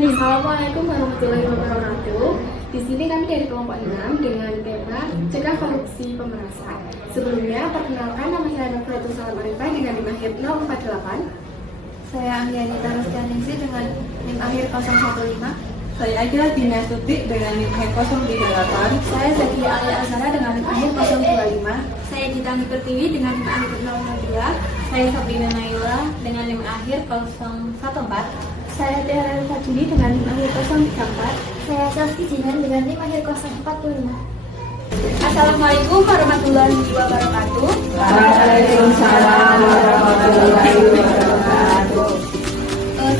Assalamualaikum warahmatullahi wabarakatuh. Di sini kami dari kelompok 6 dengan tema Cegah Korupsi Pemerasan. Sebelumnya, perkenalkan nama saya Nafratul Salam Arifah dengan NIM akhir 048. Saya Anggianita Rostianingsih dengan NIM akhir 015. Saya Aja Dina Sutik dengan NIM akhir 038. Saya Zakia Ali Azhara dengan NIM akhir 025. Saya Ditani Pertiwi dengan NIM akhir 002. Saya Sabrina Naila dengan NIM akhir 014. Saya Tiara Fadili dengan NIM akhir 034. Saya Saski Jinan dengan NIM akhir 045. Assalamualaikum warahmatullahi wabarakatuh. Waalaikumsalam warahmatullahi wabarakatuh.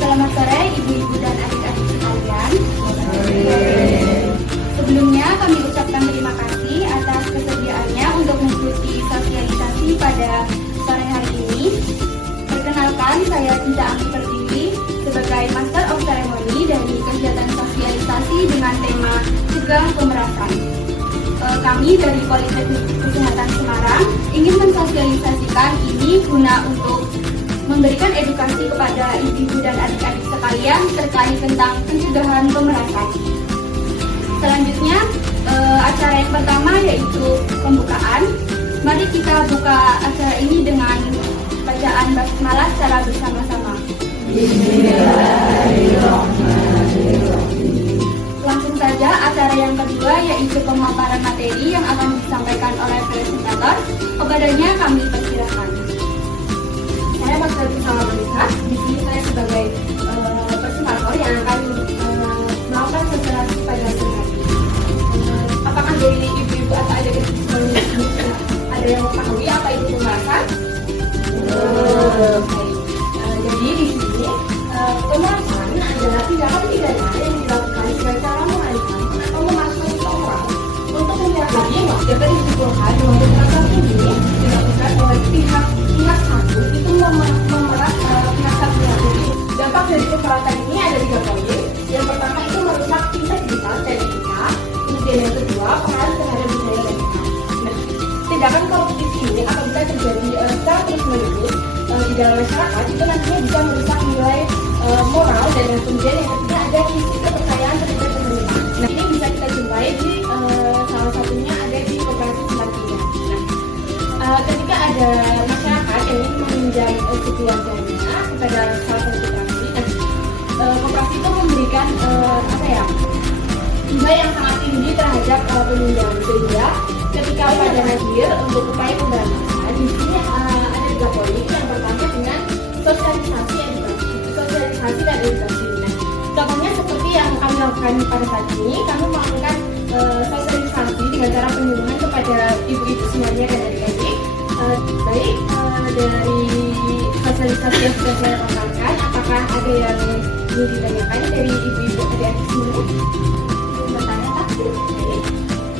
Selamat sore ibu-ibu dan adik-adik sekalian. Sebelumnya kami ucapkan terima kasih atas kesediaannya untuk mengikuti sosialisasi pada sore hari ini. Perkenalkan, saya Cinta Anggi Pertiwi sebagai Master of Ceremony dari kegiatan sosialisasi dengan tema Cegah Pemerasan. Kami dari Politeknik Kesehatan Semarang ingin mensosialisasikan ini guna untuk memberikan edukasi kepada ibu-ibu dan adik-adik sekalian terkait tentang pencegahan pemerasan. Selanjutnya, acara yang pertama yaitu pembukaan. Mari kita buka acara ini dengan bacaan basmalah secara bersama-sama. Langsung saja acara yang kedua yaitu pemaparan materi yang akan disampaikan oleh presentator. Kepadanya kami persilahkan. Saya Mas Nafratul Salam Arifah. Di sini saya sebagai presentator yang akan melakukan sosialisasi pada sore hari ini. Apakah dari ibu-ibu atau adik-adik semuanya ada yang mengetahui apa itu pemerasan? Baik. Jadi di sini pemerasan adalah tindakan pidana yang dilakukan dengan cara mengalihkan atau memaksa seseorang untuk menyerahkan yang dapat disimpulkan bahwa pemerasan ini dilakukan oleh pihak satu itu memeras pihak satu lagi. Dampak dari pemerasan ini ada 3 poin. Yang pertama itu merusak integritas dan etika. Kemudian yang kedua pengaruh terhadap budaya dan etika. Nah, tindakan korupsi ini apabila terjadi secara terus-menerus di dalam masyarakat itu nantinya bisa merusak nilai moral dan yang kemudian yang ketiga ada sisi kepercayaan terhadap pemerintah. Nah, ini bisa kita jumpai di salah satunya ada di koperasi tempat tinggal. Nah, ketika ada masyarakat yang ingin meminjam sebuah dana kepada salah satu koperasi, koperasi itu memberikan bunga yang sangat tinggi terhadap peminjam, sehingga ketika pada hadir untuk upaya pemberantasan di sini ada 3 poin. Yang pertama dengan sosialisasi dan edukasi. Nah, contohnya seperti yang kami lakukan pada saat ini, kami melakukan sosialisasi dengan cara penyuluhan kepada ibu-ibu semuanya dan adik-adik. Baik, dari sosialisasi yang sudah saya lakukan, apakah ada yang ingin ditanyakan dari ibu-ibu adik-adik semuanya? Bertanya pasti.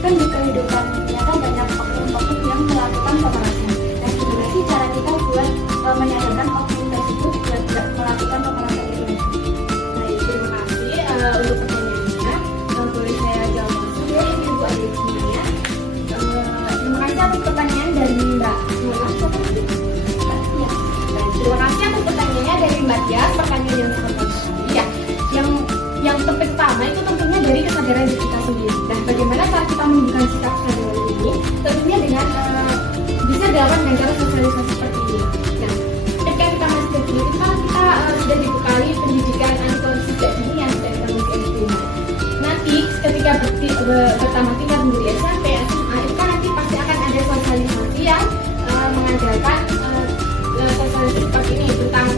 Kan di kehidupan nyata banyak oknum-oknum yang melakukan pemerasan. Nah, gimana sih cara kita buat menyadarkan oknum tersebut buat tidak melakukan pemerasan itu? Baik, terima kasih untuk pertanyaannya. Boleh saya jawab langsung ya ibu-ibu adik semuanya. Terima kasih atas pertanyaan dari Mbak Mona. Ya. Terima kasih atas pertanyaannya dari Mbak Dia. Pertanyaan yang sangat bagus sekali ya. Yang pertama itu tentunya dari kesadaran diri kita sendiri. Nah, bagaimana cara kita menunjukkan sikap kesadaran ini? Tentunya dengan bisa dilakukan dengan cara sosialisasi seperti ini. Nah, ketika kita masih kecil itu kan kita sudah dibekali pendidikan anti korupsi sejak dini yang sudah kita miliki SD. Nanti ketika bertambah tingkat menjadi SMP, SMA itu kan nanti pasti akan ada sosialisasi yang mengajarkan sosialisasi seperti ini tentang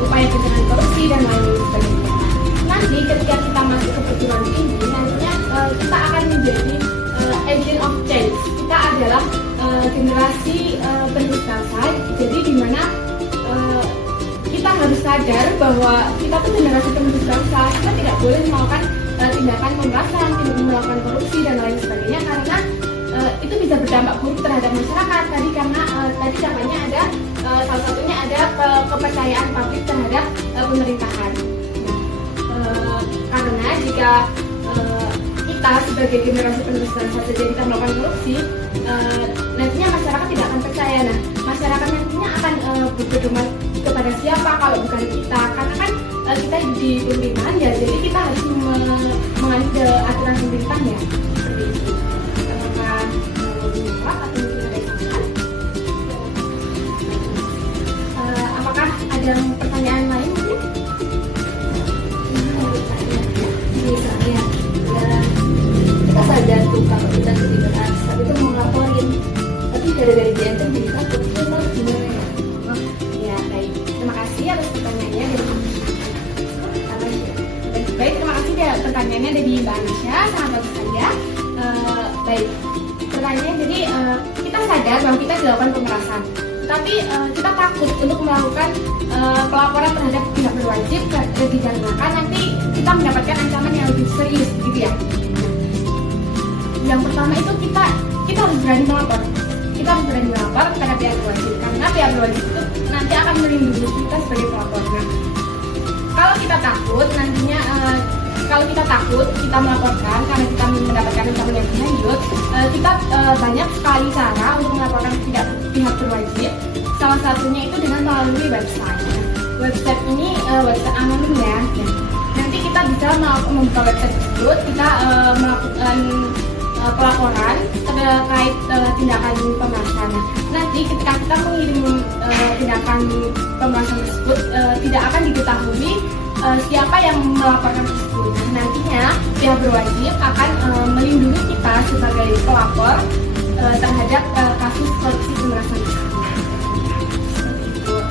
upaya pencegahan korupsi dan lain sebagainya. Nanti ketika kita masuk ke perguruan tinggi, nantinya kita akan menjadi agent of change. Kita adalah generasi penerus bangsa. Jadi di mana kita harus sadar bahwa kita tuh generasi penerus bangsa. Kita tidak boleh melakukan tindakan pemerasan, tidak melakukan korupsi dan lain sebagainya karena itu bisa berdampak buruk terhadap masyarakat. Tadi karena tadi dampaknya ada salah satunya ada kepercayaan publik terhadap pemerintahan. Karena jika kita sebagai generasi penerus bangsa saja kita melakukan korupsi, nantinya masyarakat tidak akan percaya. Nah, masyarakat nantinya akan berpedoman kepada siapa kalau bukan kita? Karena kan kita di pemerintahan ya, jadi pertanyaannya dari Mbak Anasya, sangat bagus saja. Baik, pertanyaannya jadi kita sadar bahwa kita dilakukan pemerasan, tapi kita takut untuk melakukan pelaporan terhadap pihak berwajib dikarenakan nanti kita mendapatkan ancaman yang lebih serius, gitu ya. Yang pertama itu kita harus berani melapor. Kita harus berani melapor kepada pihak berwajib, karena pihak berwajib itu nanti akan melindungi kita sebagai pelapor. Nah, kalau kita takut nantinya kita melaporkan karena kita mendapatkan ancaman yang lanjut, kita banyak sekali cara untuk melaporkan pihak berwajib. Salah satunya itu dengan melalui website. Website ini website anonim ya. Nanti kita bisa membuka website tersebut, kita melakukan pelaporan terkait tindakan pemerasan. Nanti ketika kita mengirim tindakan pemerasan tersebut, tidak akan diketahui siapa yang melaporkan tersebut. Nantinya pihak berwajib akan melindungi kita sebagai pelapor terhadap kasus korupsi pemerasan tersebut.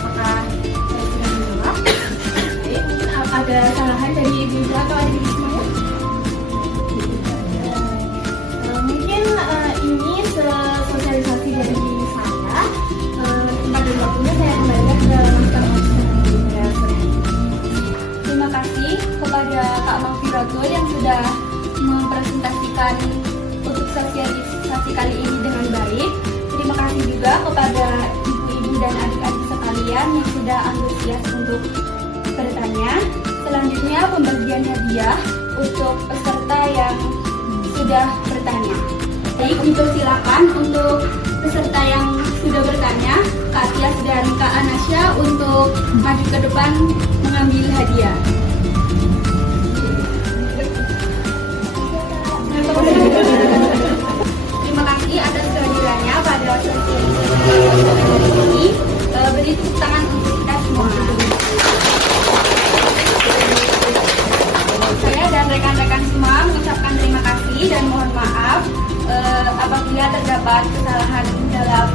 Apakah saya sudah menjawab? Mungkin ada kesalahan dari ibu-ibu atau adik-adik semuanya? Mungkin ini sosialisasi dari saya. Tempat dan waktunya saya kembalikan ke Master Officer. Terima kasih kepada Kak Mahfirotul yang sudah mempresentasikan untuk sosialisasi kali ini dengan baik. Terima kasih juga kepada ibu-ibu dan adik-adik sekalian yang sudah antusias untuk bertanya. Selanjutnya pembagian hadiah untuk peserta yang sudah bertanya. Baik, dipersilakan untuk peserta yang sudah bertanya, Kak Tias dan Kak Anasya untuk maju ke depan mengambil hadiah. Terima kasih atas kehadirannya pada sesi ini. Beri tepuk tangan untuk kita semua. Saya dan rekan-rekan semua mengucapkan terima kasih dan mohon maaf apabila terdapat kesalahan dalam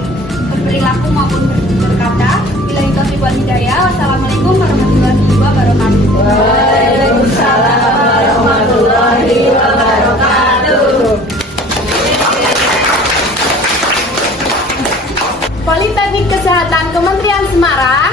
berperilaku maupun berkata. Billahi taufiq wal hidayah. Wassalamualaikum warahmatullahi wabarakatuh. Waalaikumsalam warahmatullahi wabarakatuh. Politeknik Kesehatan Kementerian Semarang